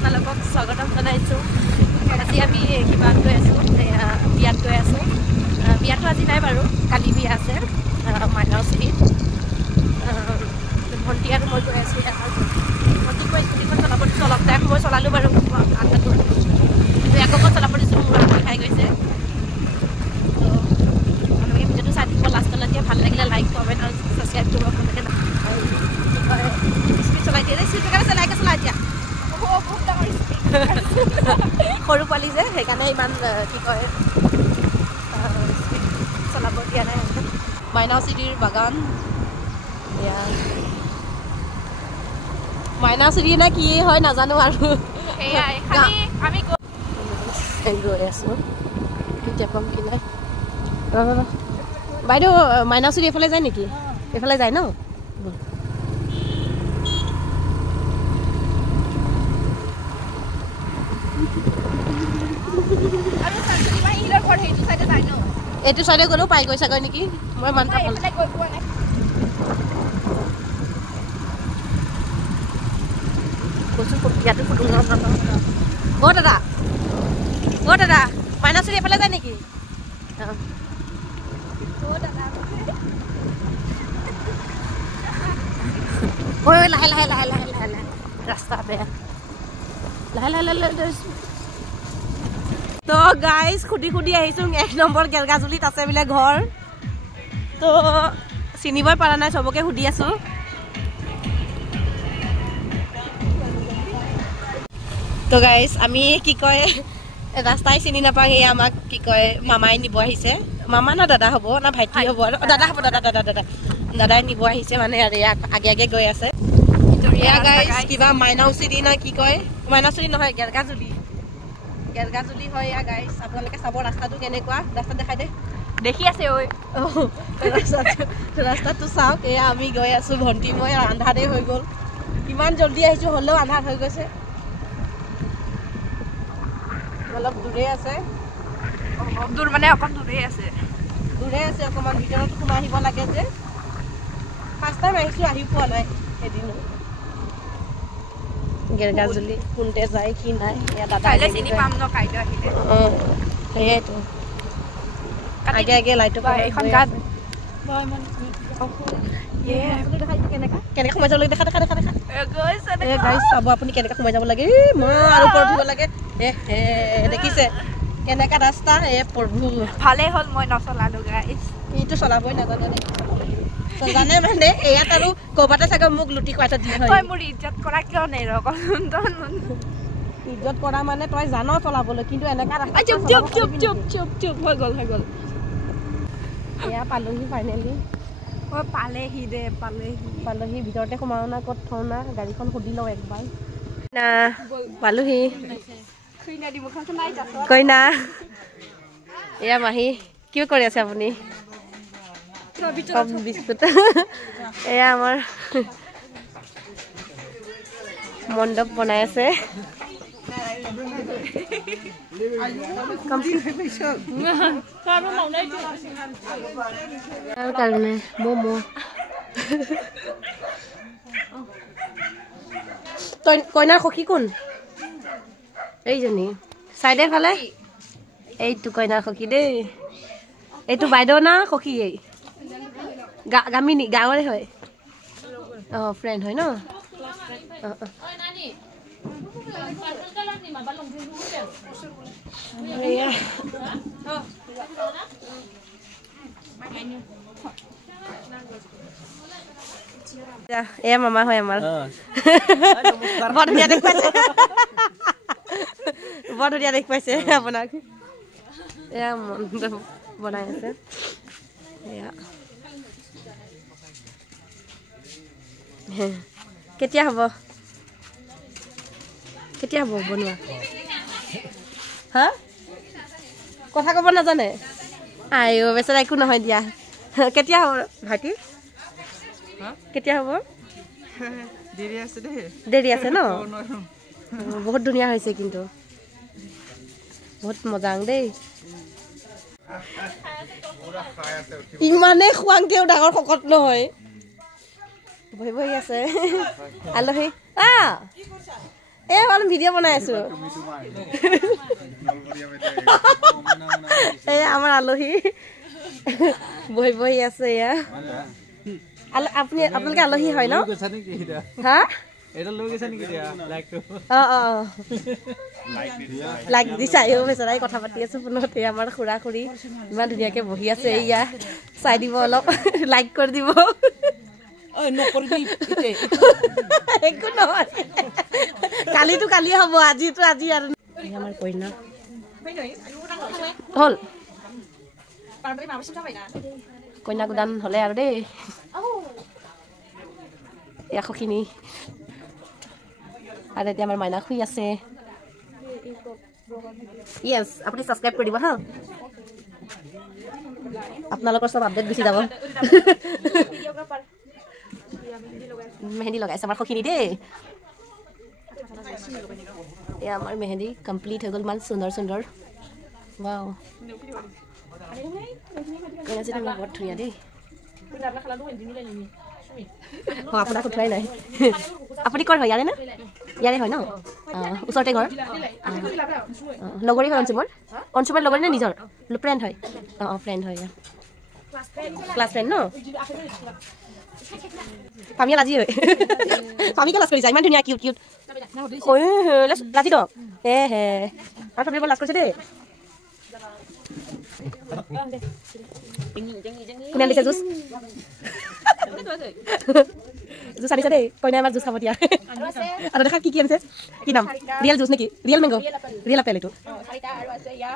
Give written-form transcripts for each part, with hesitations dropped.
আপোনালোকক স্বাগতম জনাইছোঁ। আজি আমি কিবাত গৈ আছোঁ, বিয়াত গৈ আছোঁ। বিয়াটো আজি নাই বাৰু, কালি বিয়া আছে মাইনাউচুৰিত। ভণ্টি আৰু মই গৈ আছোঁ। ভণ্টিক মই স্কুটিখন চলাব দিছোঁ, অলপ টাইম মই চলালোঁ বাৰু আন্ধাৰটো, কিন্তু আকৌ চলাব দিছোঁ, মোৰ ভয় খাই গৈছে। আপোনালোকে ভিডিঅ'টো চাই থাকিব লাষ্টলৈকে। ভাল লাগিলে লাইক কমেণ্ট আৰু ছাবস্ক্ৰাইব কৰিব আপোনালোকে। স্পীড চলাই দিয়ে, স্পীড কাৰণে চলাইকে চলাই দিয়া। সৰু পোৱালি যে সেইকাৰণে ইমান কি কয় স্পীড চলাব দিয়া নাই। মাইনাউচুৰিৰ বাগান, এয়া মাইনাউচুৰি নে কি হয় নাজানো আৰু আমি গৈ আছোঁ। কেতিয়া পাম কি নাই। বাইদেউ মাইনাউচুৰি এইফালে যায় নেকি? এইফালে যায় ন? এইটো চাইডে গ'লেও পাই গৈ চাগৈ নেকি? মই ইমান ইয়াতো ফটো অ' দাদা, অ' দাদা মাইনাউচুৰি এইফালে যায় নেকি? লাহে লাহে লাহে লাহে লাহে লাহে ৰাস্তা বেয়া, লাহে লাহে লাহে। তো গাইজ সুধি আহিছোঁ 1 নম্বৰ গেলগাজুলিত আছে বোলে ঘৰ। তো চিনিবই পৰা নাই, চবকে সুধি আছোঁ। তো গাইজ আমি কি কয় ৰাস্তাই চিনি নাপাওঁ। এই আমাক কি কয় মামাই নিব আহিছে। মামা না দাদা হ'ব না ভাইটি হ'ব? দাদা হ'ব, দাদাই নিব আহিছে মানে। আৰু ইয়াক আগে আগে গৈ আছে। এয়া গাইজ কিবা মাইনাউচুৰি না কি কয়, মাইনাউচুৰি নহয় গেলগাজুলি হয় এয়া গাইজ। আপোনালোকে চাব ৰাস্তাটো কেনেকুৱা, ৰাস্তা দেখাই দে, দেখি আছে ঐ ৰাস্তাটো চাওক। এয়া আমি গৈ আছোঁ ভণ্টি মই, আৰু আন্ধাৰে হৈ গ'ল। ইমান জল্দি আহিছোঁ হ'লেও আন্ধাৰ হৈ গৈছে। অলপ দূৰে আছে, দূৰ মানে অকণ দূৰে আছে অকণমান। ভিতৰত সোমাই আহিব লাগে যে। ফাৰ্ষ্ট টাইম আহিছোঁ, আহি পোৱা নাই এদিনো। গেলগাজুলি কোনতে যায় কি নাই, চিনি পাম ন কাইলৈ আহিলে। অঁ সেয়াইতো, আগে আগে লাইটটো এখন গাত কেনেকৈ সোমাই যাব লাগে দেখা দেখা দেখা দেখা গাড়ী চাব আপুনি কেনেকৈ সোমাই যাব লাগে। মই আৰু ওপৰত উঠিব লাগে। দেখিছে কেনেকা ৰাস্তা। প্ৰভু ভালেই হ'ল মই নচলালোঁ গাইজ। এইটো চলাবই নাজানে, জানে মানে ইয়াত আৰু ক'ৰবাতে চাগে মোক লুটি খুৱাই থৈ দিয়ে হয়। মোৰ ইজ্জত কৰা কিয় নাই ইজ্জত কৰা মানে তই জান চলাবলৈ, কিন্তু এনেকা ৰাস্তা হৈ গ'ল এয়া পালোহি ফাইনেলি। পালেহি দে, পালেহি ভিতৰতে সোমাও না ক'ত থওঁ না, গাড়ীখন সুধি লওঁ একবাৰ না। পালোহি কইনা। এয়া মাহী, কি কৰি আছে আপুনি? বিস্কুট। এয়া আমাৰ মণ্ডপ বনাই আছে। কাৰণে ম'ম' কইনাৰ সখী কোন? এইজনী চাইডে ফালে, এইটো কইনাৰ সখী দেই। এইটো বাইদেউ না সখী? এই গামিনী গাঁৱৰে হয়। অঁ ফ্ৰেণ্ড হয় ন? অঁ অঁ এয়া মামা হয় আমাৰ। বৰ ধুনীয়া দেখ পাইছে, বৰ ধুনীয়া দেখ পাইছে আপোনাক। এয়া মণ্ডপ বনাই আছে। এয়া কেতিয়া হ'ব বনোৱা? হা কথা ক'ব নাজানে? আইও বেচেৰা একো নহয় দিয়া। কেতিয়া হ'ব ভাইটি? কেতিয়া হ'ব? দেৰি আছে ন? বহুত ধুনীয়া হৈছে কিন্তু, বহুত মজা দেই। ইমানেই খুৱাংতেও ডাঙৰ শকত নহয়, বহি বহি আছে আলহী। এই অলপ ভিডিঅ' বনাই আছো এই আমাৰ আলহী বহি বহি আছে এয়া আপোনালোকে আলহী হয় ন হা এটা লৈ গৈছে নেকি লাইকটো লাইক দিছা এই বেচাৰাই কথা পাতি আছো ফোনতে আমাৰ খুৰা খুৰী ইমান ধুনীয়াকে বহি আছে এয়া চাই দিব অলপ লাইক কৰি দিব একো নহয় কালিতো কালিয়ে হ'ব আজিতো আজি আৰু আমাৰ কইনা হ'ল কইনা গুদান হ'লে আৰু দেই এশখিনি আৰু এতিয়া আমাৰ মাইনা শুই আছে য়েছ আপুনি ছাবস্ক্ৰাইব কৰি দিব হা আপোনালোকৰ চব আপডেট গুচি যাব মেহেন্দি লগাইছে আমাৰ সখিনি দেই এয়া আমাৰ মেহেন্দি কমপ্লিট হৈ গ'ল ইমান সুন্দৰ সুন্দৰ ৱাও কইনাজনী বহুত ধুনীয়া দেই আপোনাক উঠোৱাই নাই আপুনি ক'ৰ হয় ইয়াৰে না ইয়াৰে হয় ন ওচৰতে ঘৰ লগৰী হয় অঞ্চুমৰ লগৰী নে নিজৰ ফ্ৰেণ্ড হয় ফ্ৰেণ্ড হয় ক্লাছ ফ্ৰেণ্ড ন পামিয়া লাজি হয় পামি ক্লাছ কৰিছা ইমান ধুনীয়া কিউট কিউট লাজি দক হে আৰু চবেই লাজ কৰিছে দেই কোনে দিছে জুচ জুচ আনিছে দেই কইনা আমাৰ জুচ খাব দিয়া আৰু দেখা কি কি আনিছে কি নাম ৰিয়েল জুচ নেকি ৰিয়েল মেংগ ৰিয়েল আপেল এইটো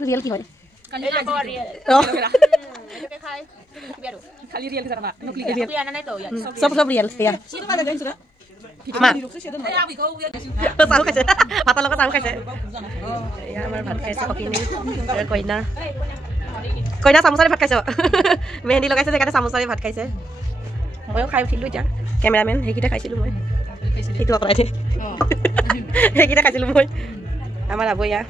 ৰিয়েল কি হয় সব সব ৰিয়েল এয়া চাহু খাইছে ভাতৰ লগত চাহু খাইছে এয়া আমাৰ ভাত খাইছে সখিনি কইনা কইনা চামুচাৰে ভাত খাইছ মেহেন্দি লগাইছে সেইকাৰণে চামুচাৰে ভাত খাইছে ময়ো খাই উঠিলোঁ এতিয়া কেমেৰামেন সেইকেইটা খাইছিলোঁ মই সেইটো অকৰাই দে সেইকেইটা খাইছিলোঁ মই আমাৰ আবয়া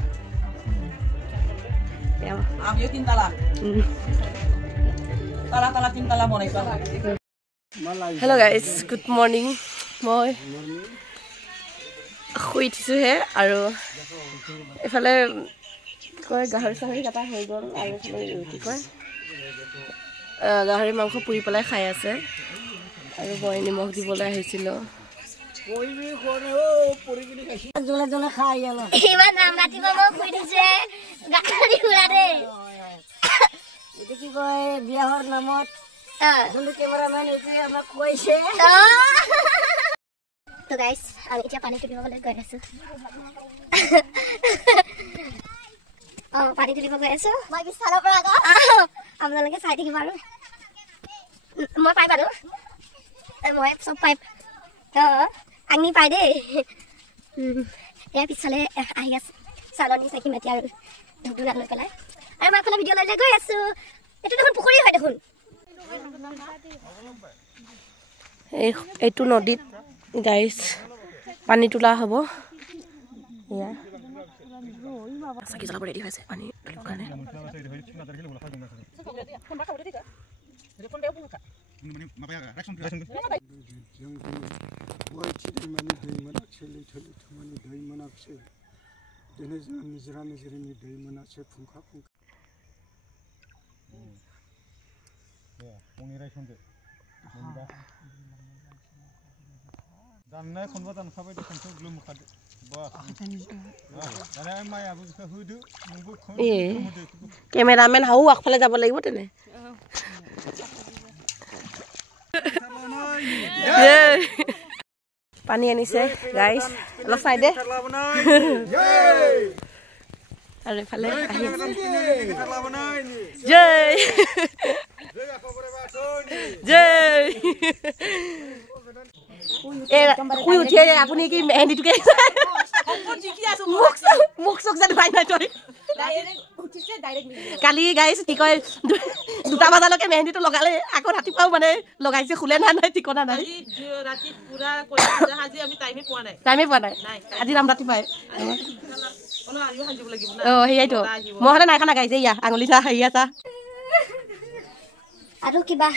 হেল্ল' গাইজ গুড মৰ্ণিং মই শুই উঠিছোঁহে আৰু এইফালে কয় গাহৰি চাহৰি কাটা হৈ গ'ল আৰু কি কয় গাহৰি মাংস পুৰি পেলাই খাই আছে আৰু মই নিমখ দিবলৈ আহিছিলোঁ কি কয় বিয়াহৰ নামত কেমেৰামেন এইটোৱে আমাক কৈছে তো গাইজ আমি এতিয়া পানী তুলিবলৈ গৈ আছো পানী তুলিব গৈ আছো মই পিছফালৰ পৰা আকৌ আপোনালোকে চাই থাকিব আৰু মই পাইপ আৰু মই চব পাইপ আঙনি পাই দেই ইয়াৰ পিছফালে আহি আছে চালনী চাকি মাতি আৰু ধূপ ধূনা লৈ পেলাই আৰু মই এইফালে ভিডিঅ' লৈ গৈ আছো এইটো দেখোন পুখুৰী হয় দেখোন এইটো নদীত গাইজ পানী তোলা হ'ব এয়া চাকি জ্বলাব ৰেডি হৈছে পানী তুলিবৰ কাৰণে কেমেৰামেন হাও আগফালে যাব লাগিব তেনে পানী আনিছে গাইজ অলপ চাই দে আৰু এইফালে আহি জয় জয় শুই উঠিয়ে আপুনি কি মেহেন্দিটোকে মুখ চুখ যেন ভাই নাই তই কালি গাইছ কি কয় 2টা বজালৈকে মেহেন্দিটো লগালে আকৌ ৰাতিপুৱাও মানে লগাইছে খুলে না নাই ঠিকনা নাই টাইমে পোৱা নাই আজি ৰাম ৰাতিপুৱাই সেয়াইতো মই হ'লে নাই খানা গাইছে ইয়া আঙুলি চা হেৰিয়া চা আৰু কিবা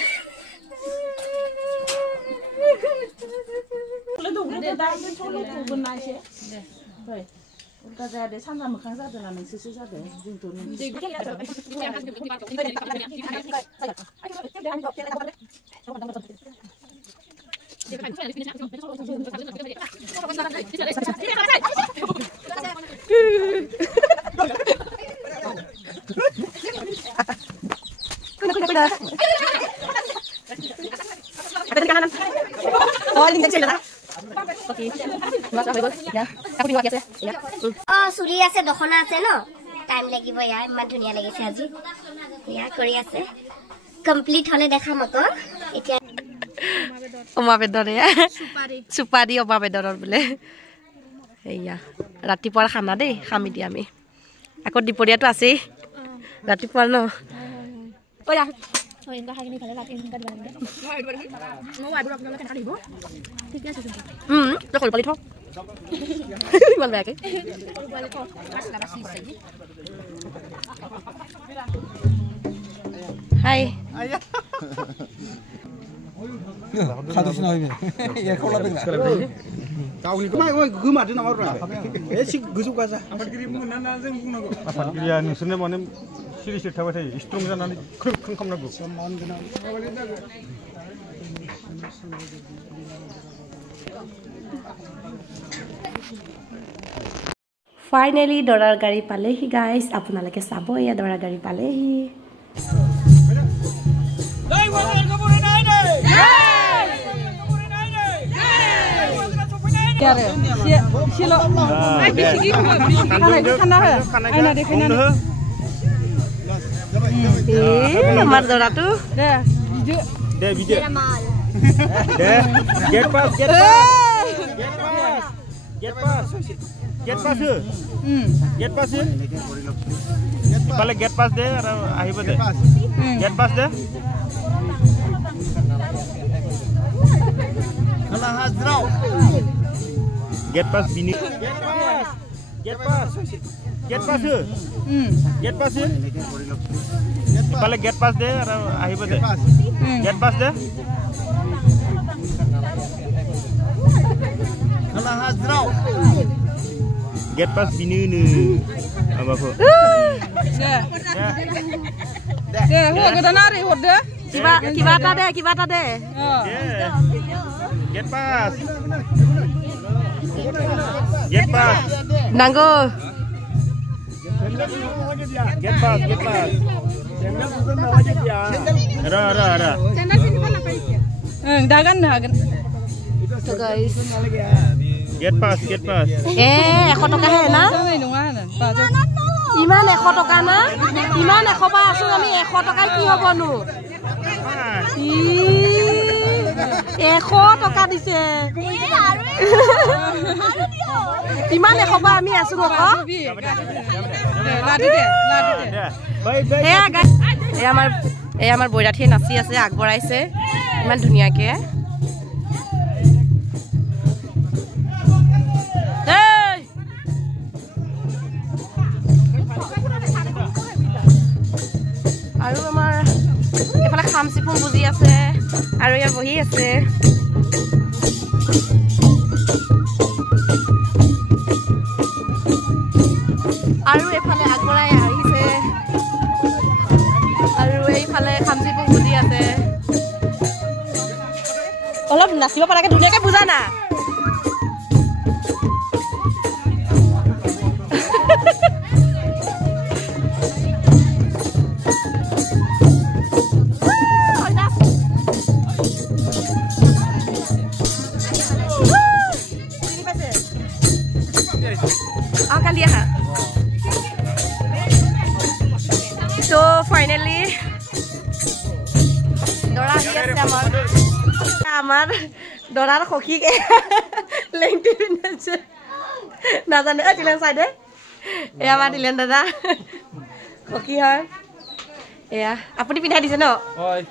जादे सानजा मोखां जादों ना नोंसोरसो जादों চুৰি আছে দখনা আছে ন টাইম লাগিব ইয়াৰ ইমান ধুনীয়া লাগিছে আজি ইয়াৰ কৰি আছে কমপ্লিট হলে দেখাম আকৌ এতিয়া অমা বেদৰে সুপাৰি অমা বেদৰৰ বোলে এয়া ৰাতিপুৱাৰ খানা দেই খামি দি আমি আকৌ দুপৰীয়াটো আছেই ৰাতিপুৱা ন হাই गावनि मा गोमादो नामा रा एसे गोजौ गाजा आफादगिरि मोनना जों बुंनांगौ आफादगिरिया नोंसोरनो माने सिरि सिरि थाबाय थायो स्ट्रं जानानै ख्रों ख्रों खालामनांगौ समान गोनां फाइनेली दरार गाड़ी पालेही गाइस আপোনালোকে চাব এয়া দৰাৰ গাড়ী পালেহি আমার দরাটো দে ভিডিও দে গেট পাস পালে গেট পাস দে আর আহিব দে গেট পাস দে Kala hazrau. Get pass bini. Get pass. Get pass. Get pass. Pale get pass de ahiba de. Get pass de. Kala hazrau. Get pass bini ne. Apa ko? De ho gadana re hod de. Kiba ta de. Get pass. Get pass. Nango. Get pass. Ara. Dagan. So guys. Get pass. 100 টকা হে না? ইমান 100 টকা না? ইমান 100 পা আছো আমি 100 টকা কি হবনো? 100 টকা দিছে ইমান 100 পা আমি আছো নক লাডি দে এই আমাৰ বৈৰাঠী নাচি আছে আগবঢ়াইছে ইমান ধুনীয়াকে আৰু আমাৰ এফালে খামচিপুং বুজি আছে আৰু ইয়াৰ বহি আছে আৰু এফালে আগবঢ়াই আহিছে আৰু এইফালে খামচিপুং বুজি আছে অলপ নাচিব পৰাকে ধুনীয়াকে বুজা না So finally Dora here আমার দরার খকিকে লেংটি পিনেছে না জানে দিলেন সাইডে এ আমার দিলেন দাদা খকি হয় এয়া আপুনি পিন্ধাই দিছে ন হয়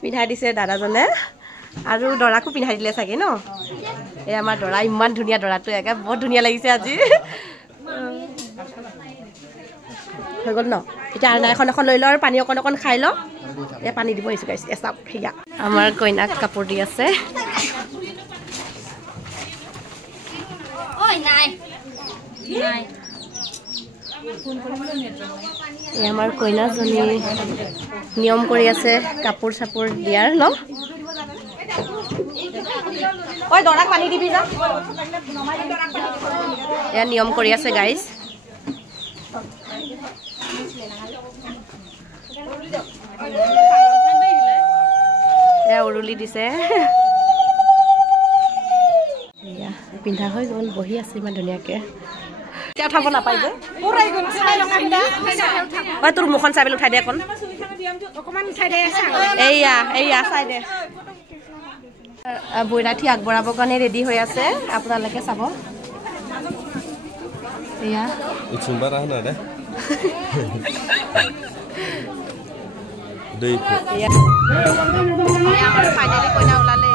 পিন্ধাই দিছে দাদাজনে আৰু দৰাকো পিন্ধাই দিলে চাগে ন এ আমাৰ দৰা ইমান ধুনীয়া দৰাটো একে বহুত ধুনীয়া লাগিছে আজি হৈ গ'ল ন এতিয়া আৰনা এখন লৈ ল আৰু পানী অকণ খাই ল এ পানী দিব আহিছো গাইছ এ চাপ হিয়া আমাৰ কইনাক কাপোৰ দি আছে ঐ আমাৰ কইনাজনী নিয়ম কৰি আছে কাপোৰ চাপোৰ দিয়াৰ ন ঐ দৰাক পানী দিবি যা এয়া নিয়ম কৰি আছে গাইজ এয়া উৰুলি দিছে এয়া পিন্ধা হৈ গ'ল বহি আছে ইমান ধুনীয়াকে এতিয়া উঠাব নাপাই যে ঐ তোৰ মুখন চাই পেলাই উঠাই দে অকণ এয়া এয়া চাই দে বৈৰাঠী আগবঢ়াবৰ কাৰণে ৰেডি হৈ আছে আপোনালোকে চাব এয়া ফাইনেলি কইনা ওলালে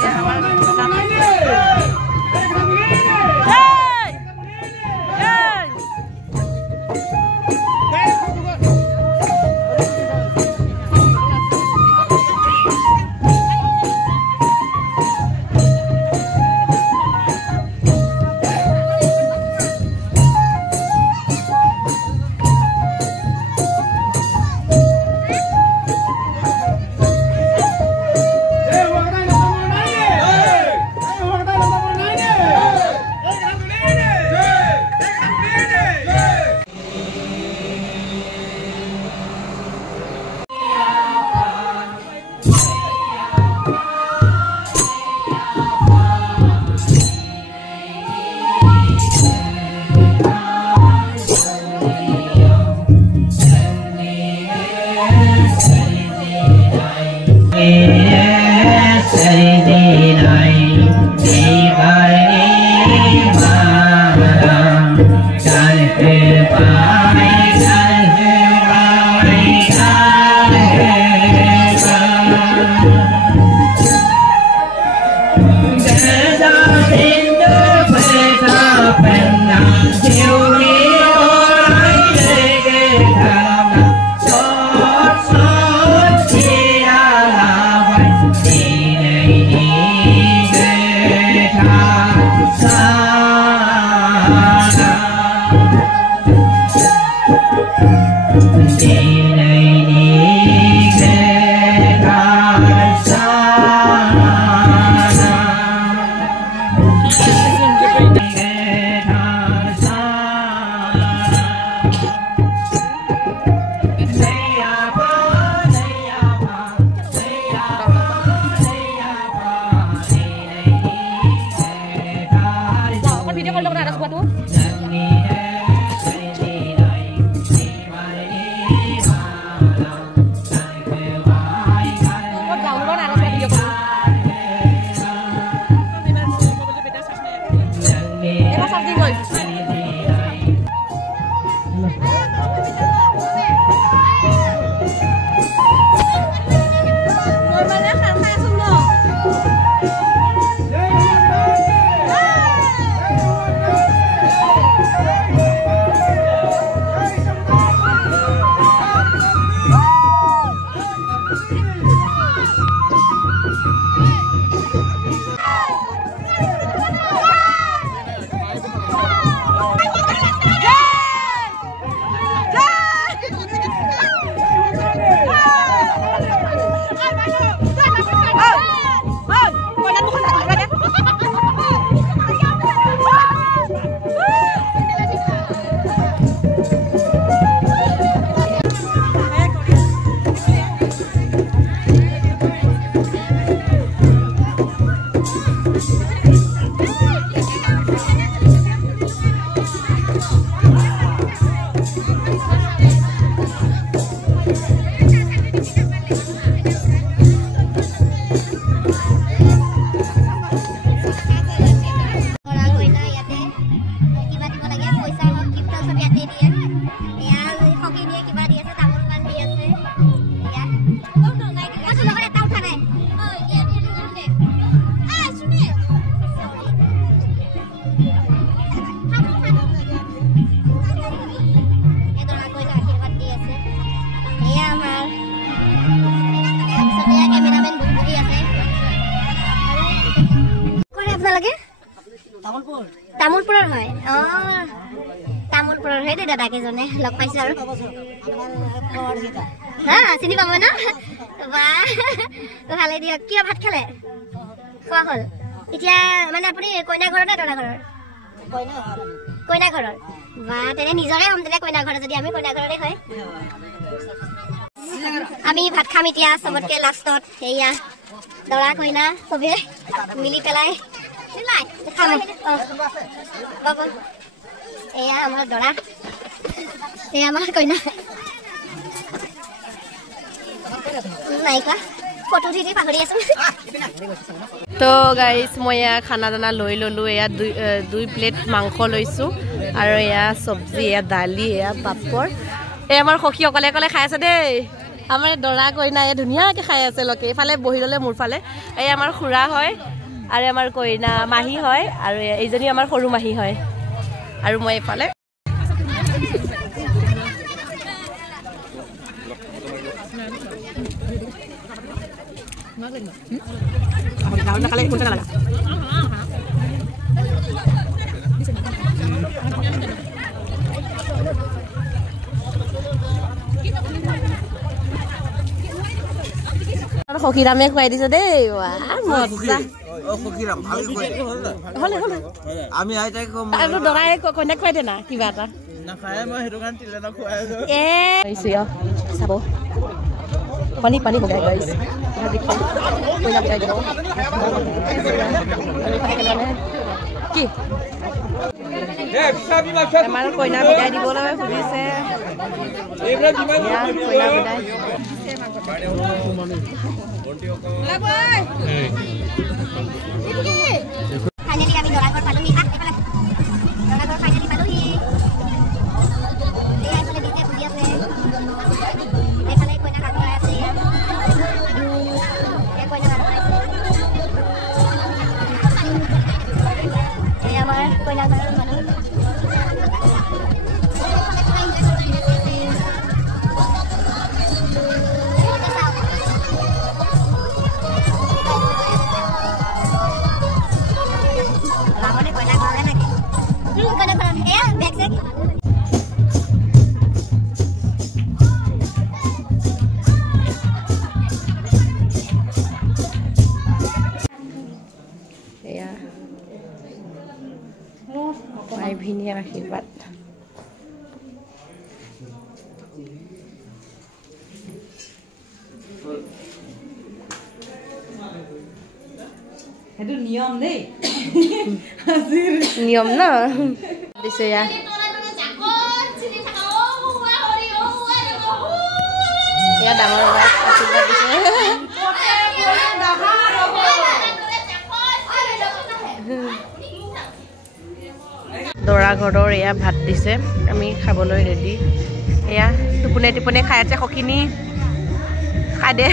তামোলপুৰৰ হয় তামোলপুৰৰ হয় দাদা কেজনে লগ পাইছো আৰু হা চিনি পাব ন বাহ ভালে দিয়ক কিয় ভাত খালে খোৱা হ'ল এতিয়া মানে আপুনি কইনা ঘৰৰ নে দৰা ঘৰৰ কইনা ঘৰৰ বাহ তেনে নিজৰে হ'ম তেনে কইনা ঘৰৰ যদি আমি কইনা ঘৰৰে হয় আমি ভাত খাম এতিয়া চবতকে লাষ্টত এয়া দৰা কইনা চবে মিলি পেলাই খাম বাবু এয়া আমাৰ দৰা এয়া আমাৰ কইনা নাইকা ফটো দি পাহৰি আছো তো গাইজ মই এয়া খানা দানা লৈ ললো এয়া দুই প্লেট মাংস লৈছো আৰু এয়া চব্জি এয়া দালি এয়া পাপৰ এই আমাৰ সখী অকলে অকলে খাই আছে দেই আমাৰ দৰা কইনা এয়া ধুনীয়াকৈ খাই আছে লকে এইফালে বহি ল'লে মোৰ ফালে এই আমাৰ খুৰা হয় আৰু আমাৰ কইনা মাহী হয় আৰু এইজনী আমাৰ সৰু মাহী হয় আৰু মই এইফালে সখীৰামে খুৱাই দিছে দেই দৰাই কইনাক খুৱাই দে না কিবা এটা চাব পানী পানী বগাই গাইছে কি আমাৰ কইনা বিদায় দিবলৈ সুধিছে ফাইনালি আমি দৰা ঘৰ পালোহি দৰা ঘৰ ফাইনালি পালোহি এইফালে দিতে বুজি আছে এইফালে কইনা কাক লৈ আছে কইনা কাক লৈ আছে এই আমাৰ কইনা ঘৰৰ মানুহ ভিনিয়াৰ আশীৰ্বাদ সেইটো নিয়ম দেই নিয়ম ন দিছে এয়া এয়া ডাঙৰ আশীৰ্বাদ দিছে দৰা ঘৰৰ এয়া ভাত দিছে আমি খাবলৈ ৰেডি এয়া টোপনে টোপনে খাই আছে সখিনি খাই দে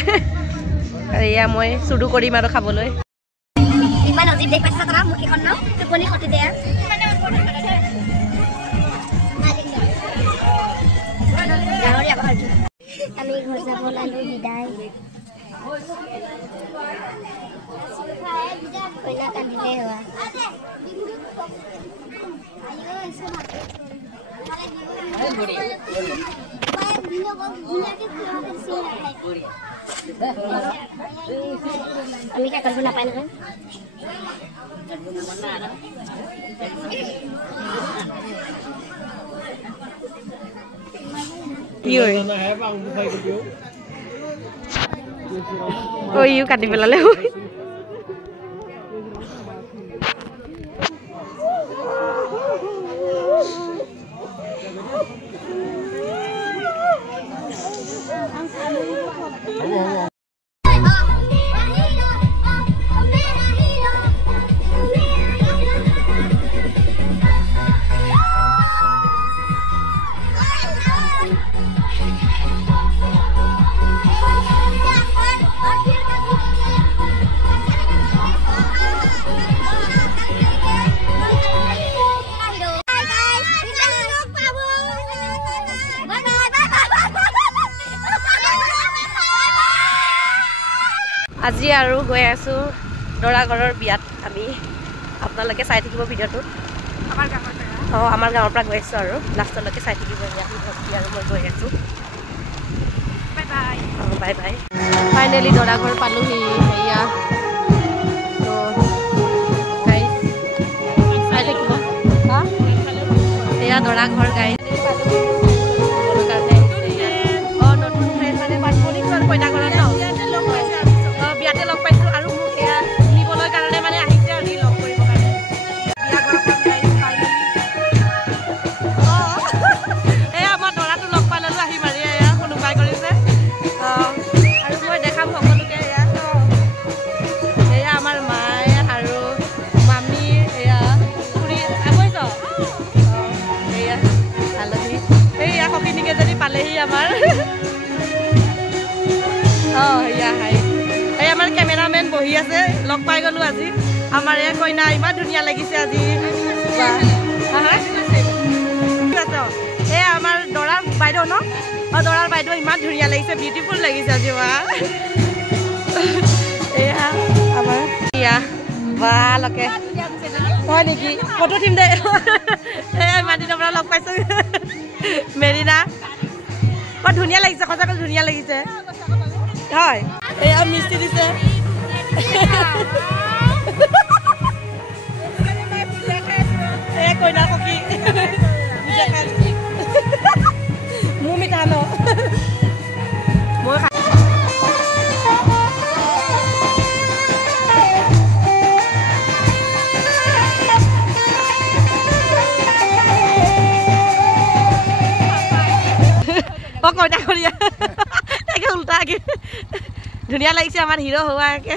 আৰু এয়া মই চুডু কৰিম আৰু খাবলৈ ইমান অজীৱ দেখ পাইছা তৰা মোক এখন ন টোপনি খতি দে আমি ঘৰ যাব লালো বিদায় কইনা কান্দিলে হোৱা আমি কাকলবোৰ নাপায় নহয় ইও কাটি পেলালে আজি আৰু গৈ আছো দৰা ঘৰৰ বিয়াত আমি আপোনালোকে চাই থাকিব ভিডিঅ'টো অঁ আমাৰ গাঁৱৰ পৰা গৈ আছোঁ আৰু লাষ্টলৈকে চাই থাকিব ভক্তি আৰু মই গৈ আছোঁ বাই বাই ফাইনেলি দৰা ঘৰ পালোহি সেয়া চাই থাকিব এয়া দৰা ঘৰ গাই অঁ নতুন ফ্ৰেণ্ড মানে বাছমণিটো আৰু কইনা ঘৰত ন অঁ বিয়াতে লগ পাইছোঁ আৰু মোক এয়া নিবলৈ কাৰণে মানে আহিছে আৰু লগ কৰিবৰ কাৰণে বিয়া ঘৰখন অঁ এয়া মই দৰাটো লগ পাই ল'লোঁ আহি মাৰি এয়া কোনোবাই কৰিছে অঁ আৰু মই দেখাম সকলোকে এয়া এয়া আমাৰ মায়ে আৰু মামীৰ এয়া খুৰী গৈছ এয়া আলহী এয়া সখিনীকেইজনী পালেহি আমাৰ অঁ সেয়া হাই এই আমাৰ কেমেৰামেন বহি আছে লগ পাই গ'লোঁ আজি আমাৰ এয়া কইনা ইমান ধুনীয়া লাগিছে আজি এই আমাৰ দৰাৰ বাইদেউ ন অঁ দৰাৰ বাইদেউ ইমান ধুনীয়া লাগিছে বিউটিফুল লাগিছে আজি বা এয়া আমাৰ এয়া ভালকে হয় নেকি ফটো উঠিম দে এই ইমান দিনৰ পৰা লগ পাইছোঁ মেৰিনা বৰ ধুনীয়া লাগিছে সঁচাকৈ ধুনীয়া লাগিছে হয় এয়া মিষ্টি দিছে এয়া কইনা সখী পূজা খাই মোৰ মিঠা ন মই অঁ কইনা কৰিয়া তাকে উল্টাকে ধুনীয়া লাগিছে আমাৰ হিৰো হোৱাকে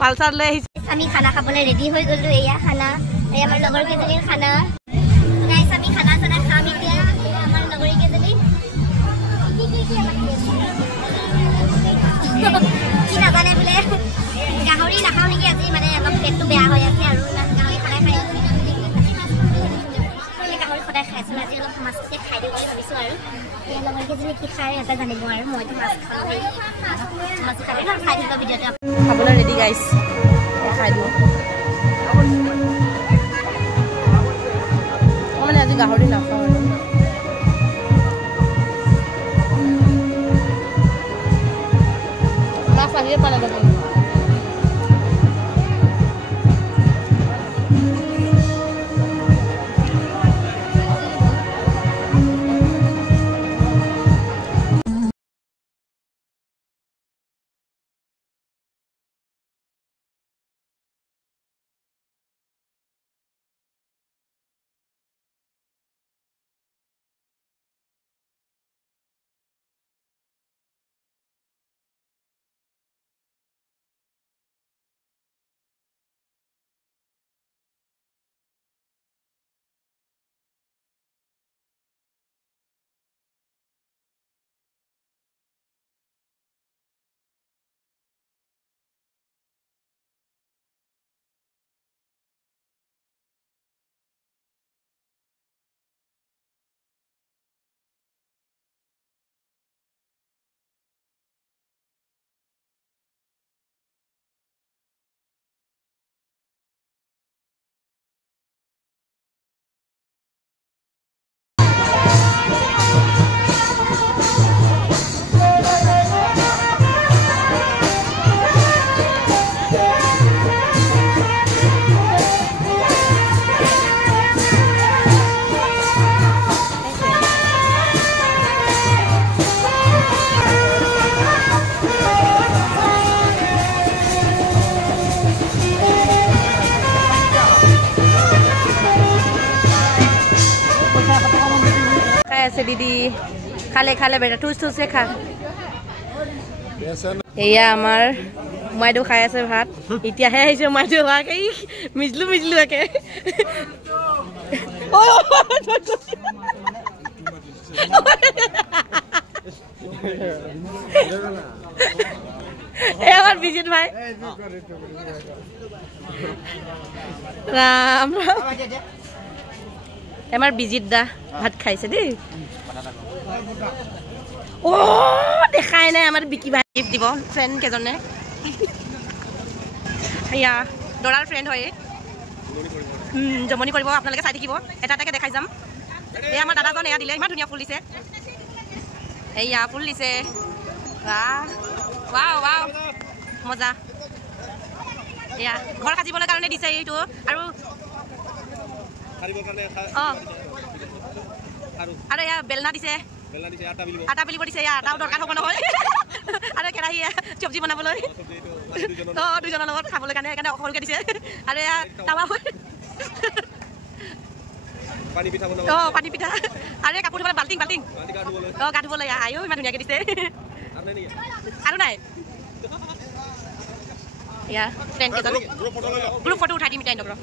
পালচাৰ লৈ আহিছে আমি খানা খাবলৈ ৰেডি হৈ গ'লো এয়া খানা এই আমাৰ লগৰ কেইজনীৰ খানা গাইছ আমি খানা চানা খাম এতিয়া আমাৰ লগৰী কেইজনী কি নাজানে বোলে গাহৰি নাখাওঁ নেকি আজি মানে অলপ পেটটো বেয়া হৈ আছে আৰু গাহৰি সদায় খাই গাহৰি সদায় খাইছোঁ আজি অলপ মাছকে খাই দিওঁ বুলি ভাবিছোঁ আৰু এই লগৰ কেইজনী কি খাই এটা জানিব আৰু মইতো মাছ খাওঁ মাছ খালে ন খাই থকা ভিডিঅ'টো খাবলৈ ৰেডি গাইছ খাই দিওঁ মানে আজি গাহৰি নাখাওঁ আৰু মাছ আহিয়ে পালে যাব আছে দিদি খালে খালে বেটা টুস টুসে খা এয়া আমাৰ মাইদু খাই আছে ভাত এতিয়াহে আহিছে মাইদু ভাত এই মিজলু মিজলু একে এ আমার বিজিত ভাই রাম রাম আমার বিজিত দা ভাত খাইছে দেই ও দেখাই নাই আমার বিকি ভাই গিফট দিব ফ্রেন্ড কেজনে ইয়া দৰাৰ ফ্ৰেন্ড হয় জমনি কৰিব আপোনালোকে চাই থাকিব এটা এটাকে দেখাই যাম এই আমাৰ দাদাজন এয়া দিলে ইমান ধুনীয়া ফুল দিছে এয়া ফুল দিছে ৱাও মজা এয়া ঘৰ সাজিবলৈ কাৰণে দিছে এইটো আৰু আৰু এয়া বেলনা দিছে আটা বেলিব দিছে এয়া আটাও দৰকাৰ হ'ব নহয় আৰু কেৰাহী চব্জি বনাবলৈ দুজনৰ লগত খাবলৈ কাৰণে সেইকাৰণে সৰুকৈ দিছে আৰু এয়া টাৱা পানী পিঠা আৰু কাপোৰ ধুবলৈ বাল্টিং গা ধুবলৈ আয়ো ইমান ধুনীয়াকৈ দিছে আৰু নাই এয়া ফ্ৰেণ্ড কেইজন গ্ৰুপ ফটো উঠাই দিম এতিয়া ইহঁতক